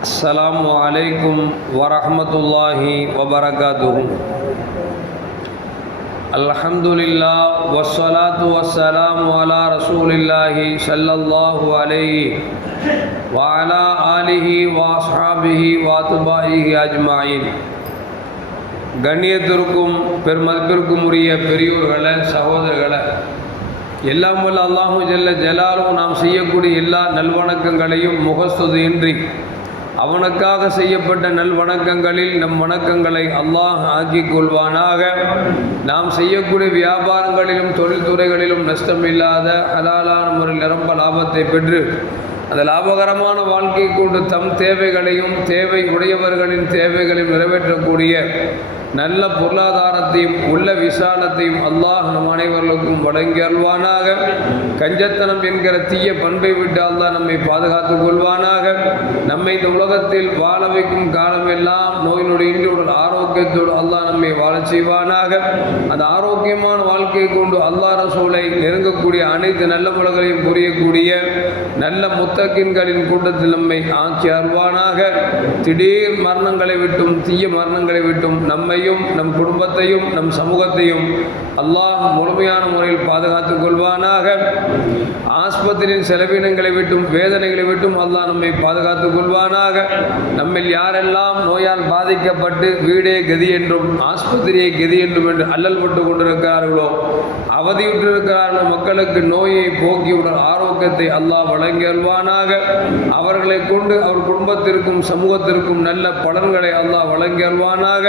அஸ்லாம் வலைக்கும் வரமத்துல்லாஹி வபரகாத்துஹும் அல்ஹம்துலில்லா வஸ்ஸலாத்து வஸ்ஸலாம் அலா ரசூலில்லாஹி சல்லல்லாஹு அலைஹி வாலா ஆலிஹி வாஸ்ஹாபிஹி வாத்துபாயிஹி அஜ்மாயின் கண்ணியத்திற்கும் பெருமதிப்பிற்கும் உரிய பெரியோர்களை சகோதரர்களை எல்லாம் வல்ல அல்லாஹு ஜெல்ல ஜலாலும் நாம் செய்யக்கூடிய எல்லா நல்வணக்கங்களையும் முகஸ்துதின்றி இன்றி அவனுக்காக செய்யப்பட்ட நல் வணக்கங்களில் நம் வணக்கங்களை அல்லாஹ் ஆக்கிக் கொள்வானாக. நாம் செய்யக்கூடிய வியாபாரங்களிலும் தொழில்துறைகளிலும் நஷ்டமில்லாத ஹலாலான முறையில் நிரம்ப லாபத்தை பெற்று அந்த லாபகரமான வாழ்க்கை கொண்டு தம் தேவைகளையும் தேவை உடையவர்களின் தேவைகளையும் நிறைவேற்றக்கூடிய நல்ல பொருளாதாரத்தையும் உள்ள விசாலத்தையும் அல்லாஹ் நம் அனைவர்களுக்கும் வழங்கி அல்வானாக கஞ்சத்தனம் என்கிற தீய பண்பை விட்டு அல்லாஹ் நம்மை பாதுகாத்துக் கொள்வானாக. நம்மை இந்த உலகத்தில் வாழ வைக்கும் காலமெல்லாம் நோயினுடைய இன்றியுடன் ஆரோக்கியத்தோடு அல்லாஹ் நம்மை வாழ செய்வானாக. அந்த ஆரோக்கியமான வாழ்க்கையை கொண்டு அல்லாஹ் ரசூலை நெருங்கக்கூடிய அனைத்து நல்ல முறைகளையும் புரியக்கூடிய நல்ல முத்தக்கின்களின் கூட்டத்தில் நம்மை ஆக்கி அருவானாக திடீர் மரணங்களை விட்டும் தீய மரணங்களை விட்டும் நம்மை நம்மையும் நம் குடும்பத்தையும் நம் சமூகத்தையும் அல்லாஹ் முழுமையான முறையில் பாதுகாத்துக் கொள்வானாக. ஆஸ்பத்திரியின் செலவினங்களை விட்டும் வேதனைகளை விட்டும் அல்லாஹ் நம்மை பாதுகாத்துக் கொள்வானாக. நம்மில் யாரெல்லாம் நோயால் பாதிக்கப்பட்டு வீடே கதி என்றும் ஆஸ்பத்திரியை கதி என்றும் என்று அல்லல் பட்டு கொண்டிருக்கிறார்களோ அவதியுற்றிருக்கிறார்கள் மக்களுக்கு நோயை போக்கியுடன் ஆரோக்கியத்தை அல்லாஹ் வழங்கியல்வானாக அவர்களை கொண்டு அவர் குடும்பத்திற்கும் சமூகத்திற்கும் நல்ல பலன்களை அல்லாஹ் வழங்கியல்வானாக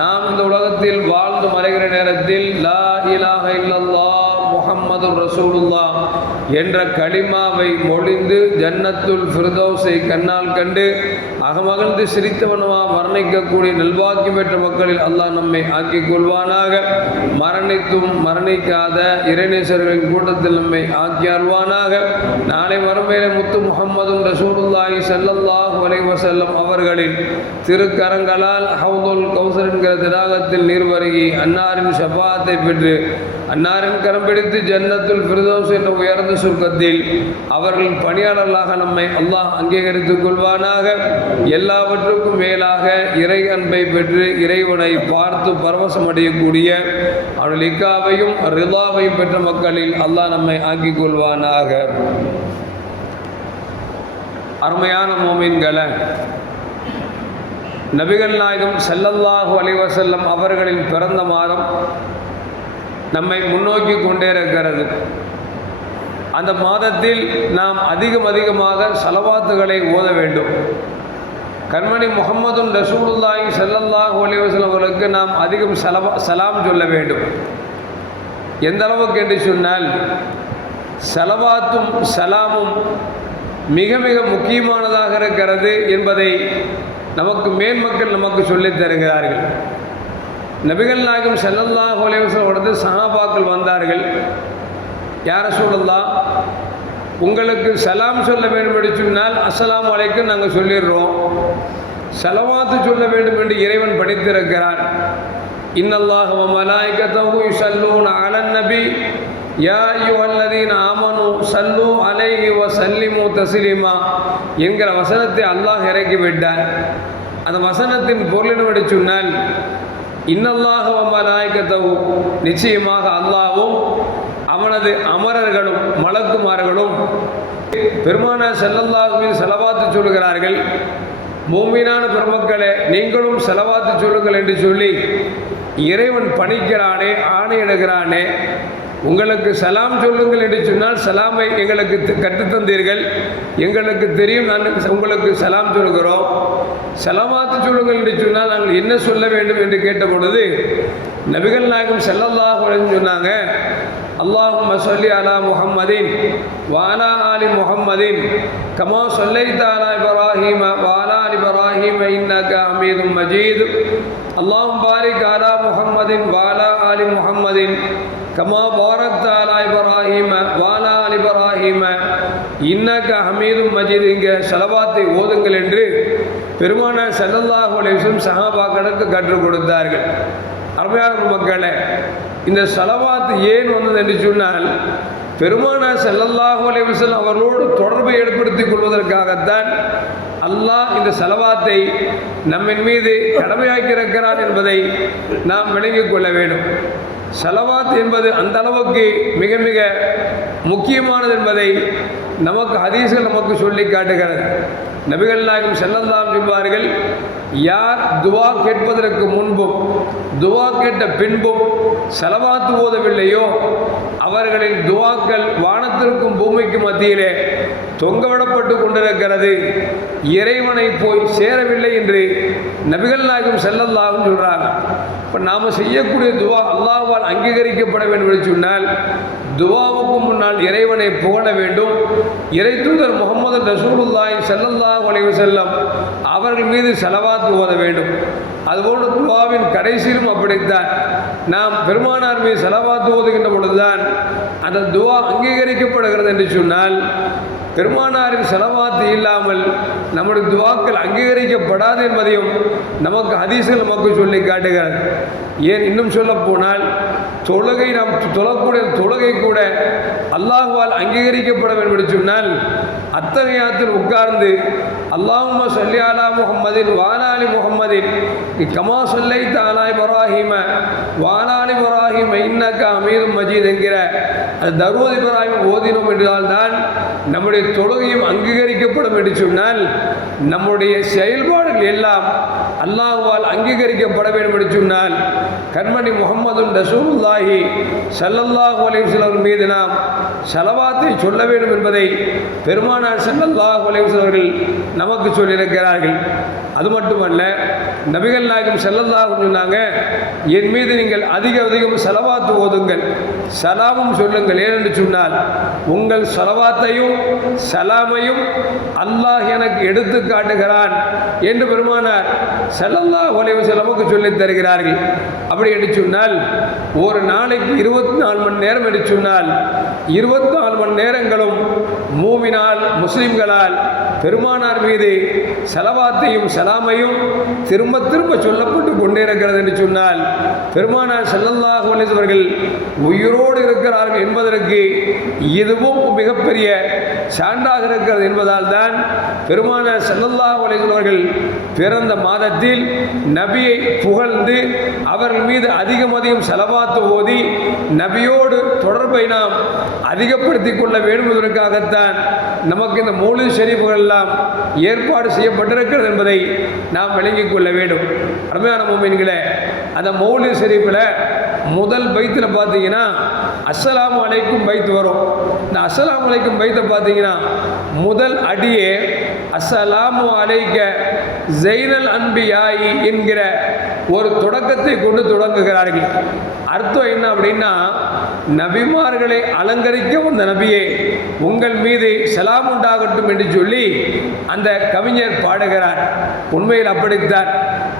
நாம் இந்த உலகத்தில் வாழ்ந்து மறைகிற நேரத்தில் லா இலாக இல்லல்லா முகம்மது ரசூலுல்லா என்ற களிமாவை மொழிந்து ஜன்னத்துல் ஃபிர்தௌஸை கண்ணால் கண்டு அகமகிழ்ந்து சிரித்தவனவா மரணிக்கக்கூடிய நல்வாக்கி பெற்ற மக்களில் அல்லாஹ் நம்மை ஆக்கிக் கொள்வானாக. மரணித்தும் மரணிக்காத இறைநேசர்களின் கூட்டத்தில் நம்மை ஆக்கி அருள்வானாக. நாளை மறுமையில முத்து முகம்மதும் ரசூலுல்லாஹி ஸல்லல்லாஹு அலைஹி வஸல்லம் அவர்களின் திருக்கரங்களால் ஹவுதுல் கௌசர் என்கிற திராகத்தில் நீர்வருகி அன்னாரின் ஷபாத்தை பெற்று அன்னாரின் கரம் பிடித்து ஜன்னத்துல் ஃபிர்தௌஸ் என்ற உயர்ந்த சுருக்கத்தில் அவர்கள் பணியாளர்களாக நம்மை அல்லாஹ் அங்கீகரித்துக் கொள்வானாக. எல்லாவற்றுக்கும் மேலாக இறை அன்பை பெற்று இறைவனை பார்த்து பரவசம் அடையக்கூடிய அவள் இக்காவையும் ரிதாவையும் பெற்ற மக்களில் அல்லாஹ் நம்மை ஆக்கிக் கொள்வானாக. அருமையான மோமீன்களை நபிகள் நாயகம் செல்லல்லாஹு அலைவசல்லம் அவர்களின் பிறந்த மாதம் நம்மை முன்னோக்கி கொண்டே இருக்கிறது. அந்த மாதத்தில் நாம் அதிகம் அதிகமாக செலவாத்துகளை ஓத வேண்டும். கண்மணி முகமதும் ரசூலுல்லாஹி செல்லல்லாஹ் அலைஹி அவர்களுக்கு நாம் அதிகம் செலவா சலாம் சொல்ல வேண்டும். எந்த அளவுக்கு என்று சொன்னால் செலவாத்தும் சலாமும் மிக மிக முக்கியமானதாக இருக்கிறது என்பதை நமக்கு மேன்மக்கள் நமக்கு சொல்லித் தருகிறார்கள். நபிகள் நாயகம் செல்லல்லா அலைஹி வஸல்லம் சஹாபாக்கள் வந்தார்கள். யார சூழல்லா உங்களுக்கு சலாம் சொல்ல வேண்டும் என்று சொன்னால் அஸ்லாம் அலைக்கும் நாங்கள் சொல்லிடுறோம். செலவாத்து சொல்ல வேண்டும் என்று இறைவன் படித்திருக்கிறான். இன்னல்லாஹ் மலாய்கத்தகு சல்லூன் அலன் நபி. யா அய்யுஹல்லதீன ஆமனு சல்லு அலைஹி வ சல்லிமு தஸ்லீமா. என்கிற வசனத்தை அல்லாஹ் இறக்கி விட்டான் அந்த வசனத்தின் பொருளிடம் என்னவென்று சொன்னால் இன்னல்லாகவும் நாயக்கத்தவும் நிச்சயமாக அல்லாவும் அவனது அமரர்களும் மலக்குமார்களும் பெருமான செல்லல்லாஹுவின் செலவாத்து சொல்லுகிறார்கள். பூமியினான பெருமக்களே நீங்களும் செலவாத்து சொல்லுங்கள் என்று சொல்லி இறைவன் பணிக்கிறானே ஆணையிடுகிறானே. உங்களுக்கு சலாம் சொல்லுங்கள் என்று சொன்னால் சலாமை எங்களுக்கு த- கற்றுத்தந்தீர்கள். எங்களுக்கு தெரியும் நாங்கள் உங்களுக்கு சலாம் சொல்கிறோம் சலமாத்து சொல்லுங்கள் என்று சொன்னால் நாங்கள் என்ன சொல்ல வேண்டும் என்று கேட்ட பொழுது நபிகள் நாயகம் ஸல்லல்லாஹு சொன்னாங்க அல்லாஹும் சொல்லி அலா முஹம்மதின் வாலா அலி முஹம்மதின் கமா சொல்லை தாலா இப்ராஹீம வாலா அலி இப்ராஹீம இன்னக அமீதும் மஜீது. அல்லாஹும் பாரிக் அலா முஹம்மதின் வாலா அலி முஹம்மதின் கமா பாரத் அலா வாலா அலி இப்ராஹீம இன்னக்க ஹமீதும் மஜீத் இங்கே செலவாத்தை ஓதுங்கள் என்று பெருமானார் ஸல்லல்லாஹு அலைஹி சஹாபாக்களுக்கு கற்றுக் கொடுத்தார்கள். அருமையான மக்களே இந்த செலவாத்து ஏன் வந்தது என்று சொன்னால் பெருமானார் செல்லல்லாஹு அலைஹி அவர்களோடு தொடர்பை ஏற்படுத்திக் கொள்வதற்காகத்தான் அல்லாஹ் இந்த செலவாத்தை நம்மின் மீது கடமையாக்கியிருக்கிறார் என்பதை நாம் விளங்கிக் கொள்ள வேண்டும். செலவாத் என்பது அந்த அளவுக்கு மிக மிக முக்கியமானது என்பதை நமக்கு ஹதீஸ்கள் நமக்கு சொல்லி காட்டுகிறது. நபிகள் நாயகம் செல்லல்லாம் சொல்வார்கள் யார் துவா கேட்பதற்கு முன்பும் துவா கேட்ட பின்பும் செலவாத்து ஓதவில்லையோ? அவர்களின் துவாக்கள் வானத்திற்கும் பூமிக்கும் மத்தியிலே தொங்கவிடப்பட்டு கொண்டிருக்கிறது. இறைவனை போய் சேரவில்லை என்று நபிகள் நாயகம் செல்லல்லாகும் சொல்கிறாங்க இப்போ நாம் செய்யக்கூடிய துவா அல்லாஹ்வால் அங்கீகரிக்கப்பட வேண்டும் என்று சொன்னால் துவாவுக்கு முன்னால் இறைவனை புகழ வேண்டும். இறை தூதர் முகமது ரசூலுல்லாய் செல்லல்லாஹ் அலைவு செல்லம் அவர்கள் மீது செலவாத்து ஓத வேண்டும். அதுபோன்று துவாவின் கடைசியிலும் அப்படித்தான். நாம் பெருமானார் மீது செலவாத்து ஓதுகின்ற பொழுதுதான் அந்த துவா அங்கீகரிக்கப்படுகிறது என்று சொன்னால் பெருமானாரின் செலவாத்து இல்லாமல் நம்முடைய துவாக்கள் அங்கீகரிக்கப்படாது என்பதையும் நமக்கு அதிசல் நமக்கு சொல்லி காட்டுகிறார். ஏன் இன்னும் சொல்ல போனால் தொழுகை நாம் தொழக்கூடிய தொழுகை கூட அல்லாஹுவால் அங்கீகரிக்கப்பட வேண்டும் என்று சொன்னால் அத்தகையாத்தில் உட்கார்ந்து அல்லாஹும சொல்லி அலா முகம்மதின் வானாலி முகம்மதின் கமா சொல்லை தாலா இப்ராஹிம வானாலி இப்ராஹிம இன்னக்கா அமீதும் மஜீத் என்கிற அது தருவது இப்ராஹிம் ஓதினோம் என்றால்தான் நம்முடைய தொழுகையும் அங்கீகரிக்கப்படும் என்று சொன்னால் நம்முடைய செயல்பாடுகள் எல்லாம் அல்லாஹுவால் அங்கீகரிக்கப்பட வேண்டும் என்று சொன்னால் கண்மணி முகமது ரசூலுல்லாஹி சல்லல்லாஹு அலைஹி மீது நாம் செலவாத்தை சொல்ல வேண்டும் என்பதை பெருமானார் சல்லல்லாஹு அலைஹி அவர்கள் நமக்கு சொல்லியிருக்கிறார்கள். அது மட்டுமல்ல நபிகள் நாயகம் செல்லல்லா சொன்னாங்க என் மீது நீங்கள் அதிக அதிகம் செலவாத்து ஓதுங்கள். சலாமும் சொல்லுங்கள். ஏனென்று சொன்னால் உங்கள் செலவாத்தையும் சலாமையும் அல்லாஹ் எனக்கு எடுத்து காட்டுகிறான் என்று பெருமானார் செல்லல்லா ஒலைவு செலவுக்கு சொல்லித் தருகிறார்கள். அப்படி என்று சொன்னால் ஒரு நாளைக்கு இருபத்தி நாலு மணி நேரம் என்று சொன்னால் இருபத்தி நாலு மணி நேரங்களும் மூமினால் முஸ்லிம்களால் பெருமானார் மீது செலவாத்தையும் சலாமையும் திரும்ப திரும்ப சொல்லப்பட்டு கொண்டே இருக்கிறது என்று சொன்னால் பெருமானார் செல்லல்லாக அலைஹி அவர்கள் உயிரோடு இருக்கிறார்கள் என்பதற்கு இதுவும் மிகப்பெரிய சான்றாக இருக்கிறது என்பதால் தான் பெருமானார் செல்லல்லாக அவர்கள் பிறந்த மாதத்தில் நபியை புகழ்ந்து அவர்கள் மீது அதிகம் அதிகம் செலவாத்து ஓதி நபியோடு தொடர்பை நாம் அதிகப்படுத்திக் கொள்ள வேண்டும் என்பதற்காகத்தான் நமக்கு இந்த மௌலித் ஷெரீஃபுகள் எல்லாம் ஏற்பாடு செய்யப்பட்டிருக்கிறது என்பதை நாம் விளங்கிக் கொள்ள வேண்டும். அருமையான மோமின்களே அந்த மௌலி ஷெரீஃபில் முதல் பைத்தில் பார்த்தீங்கன்னா அஸ்ஸலாம் அலைக்கும் பைத்து வரும். இந்த அஸ்ஸலாம் அலைக்கும் பைத்தை பார்த்தீங்கன்னா முதல் அடியே அஸ்ஸலாமு அலைக்க ஜெய்னல் அன்பியாயி என்கிற ஒரு தொடக்கத்தை கொண்டு தொடங்குகிறார்கள். அர்த்தம் என்ன அப்படின்னா நபிமார்களை அலங்கரிக்க வந்த நபியே உங்கள் மீது செலாம் உண்டாகட்டும் என்று சொல்லி அந்த கவிஞர் பாடுகிறார். உண்மையில் அப்படித்தான்.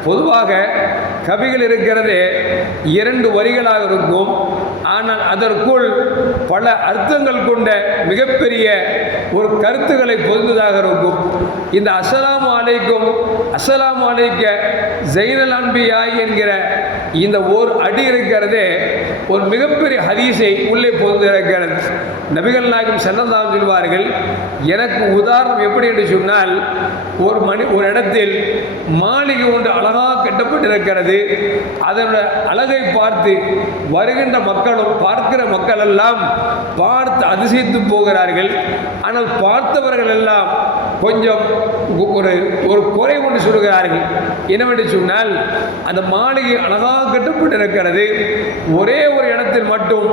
பொதுவாக கவிகள் இருக்கிறது இரண்டு வரிகளாக இருக்கும். ஆனால் அதற்குள் பல அர்த்தங்கள் கொண்ட மிகப்பெரிய ஒரு கருத்துக்களை பொருந்ததாக இருக்கும். இந்த அசலாம் அலைக்கும் அசலாம் அலைக்க ஜெயினல் அன்பியாய் என்கிற இந்த ஓர் அடி இருக்கிறதே ஒரு மிகப்பெரிய ஹதீஸை உள்ளே பொருந்திருக்கிறது நபிகள் நாயகம் செல்லந்தான் சொல்வார்கள் எனக்கு உதாரணம் எப்படி என்று சொன்னால் ஒரு மணி ஒரு இடத்தில் மாளிகை ஒன்று அழகாக கட்டப்பட்டிருக்கிறது. அதனுடைய அழகை பார்த்து வருகின்ற மக்களும் பார்க்கிற மக்கள் எல்லாம் பார்த்து அதிசயித்து போகிறார்கள். ஆனால் பார்த்தவர்கள் எல்லாம் கொஞ்சம் ஒரு ஒரு குறை ஒன்று சொல்கிறார்கள் என்னவென்று சொன்னால் அந்த மாளிகை அழகாக கட்டப்பட்டிருக்கிறது. ஒரே ஒரு இடத்தில் மட்டும்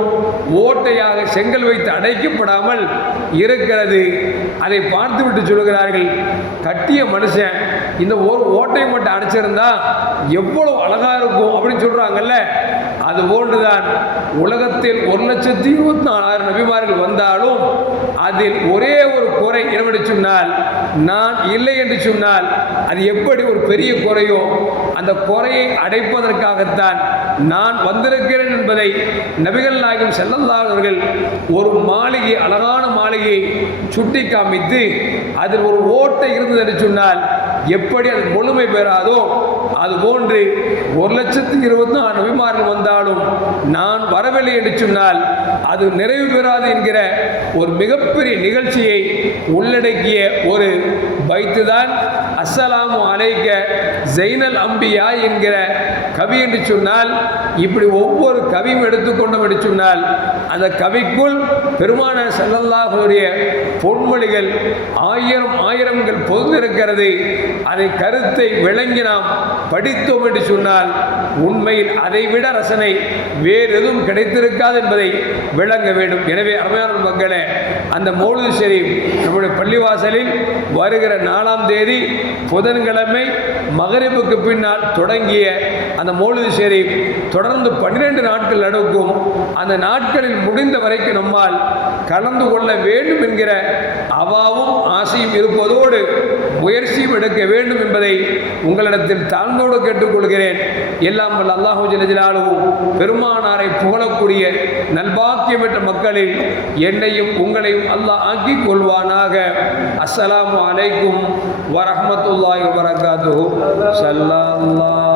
ஓட்டையாக செங்கல் வைத்து அடைக்கப்படாமல் இருக்கிறது. அதை பார்த்துவிட்டு சொல்கிறார்கள் கட்டிய மனுஷன் இந்த ஒரு ஓட்டை மட்டும் அடைச்சிருந்தா எவ்வளோ அழகாக இருக்கும்? அப்படின்னு சொல்கிறாங்கல்ல அதுபோன்றுதான் உலகத்தில் ஒரு லட்சத்தி இருபத்தி நாலாயிரம் நபிமார்கள் வந்தாலும் அதில் ஒரே ஒரு குறை என்னவென்று சொன்னால் நான் இல்லை என்று சொன்னால் அது எப்படி ஒரு பெரிய குறையோ அந்த குறையை அடைப்பதற்காகத்தான் நான் வந்திருக்கிறேன் என்பதை நபிகள் நாயகம் செல்லந்தாளர்கள் ஒரு மாளிகை அழகான மாளிகையை சுட்டி காமித்து அதில் ஒரு ஓட்டை இருந்தது என்று சொன்னால் எப்படி அது முழுமை பெறாதோ அது போன்று ஒரு லட்சத்தி இருபத்தி நாலு நபிமார்கள் வந்தாலும் நான் வரவில்லை என்று சொன்னால் அது நிறைவு பெறாது என்கிற ஒரு மிகப்பெரிய நிகழ்ச்சியை உள்ளடக்கிய ஒரு பைத்து தான் அஸ்ஸலாமு அலைக்க ஜெய்னல் அம்பியா என்கிற கவி என்று சொன்னால் இப்படி ஒவ்வொரு கவியும் எடுத்துக்கொண்டோம் என்று சொன்னால் அந்த கவிக்குள் பெருமான செல்லல்லாஹுடைய பொன்மொழிகள் ஆயிரம் ஆயிரங்கள் பொதுந்திருக்கிறது. அதை கருத்தை விளங்கி நாம் படித்தோம் என்று சொன்னால் உண்மையில் அதைவிட ரசனை வேறு எதுவும் கிடைத்திருக்காது என்பதை விளங்க வேண்டும். எனவே அருமையான மக்களே அந்த மௌலுது ஷெரீப் நம்முடைய பள்ளிவாசலில் வருகிற நாலாம் தேதி புதன்கிழமை மகரிபுக்கு பின்னால் தொடங்கிய அந்த மோழுது ஷெரீப் தொடர்ந்து பன்னிரெண்டு நாட்கள் நடக்கும் அந்த நாட்களில் முடிந்த வரைக்கும் நம்மால் கலந்து கொள்ள வேண்டும் என்கிற அவாவும் ஆசையும் இருப்பதோடு முயற்சியும் எடுக்க வேண்டும் என்பதை உங்களிடத்தில் தாழ்ந்தோடு கேட்டுக்கொள்கிறேன். எல்லாம் வல்ல அல்லாஹு ஜலஜலாலுவும் பெருமானாரை புகழக்கூடிய நல்பாக்கியம் பெற்ற மக்களில் என்னையும் உங்களையும் அல்லாஹ் ஆக்கிக் கொள்வானாக. அஸ்ஸலாமு அலைக்கும் வரகாத்து வபரகாத்துஹு. ஸல்லல்லாஹு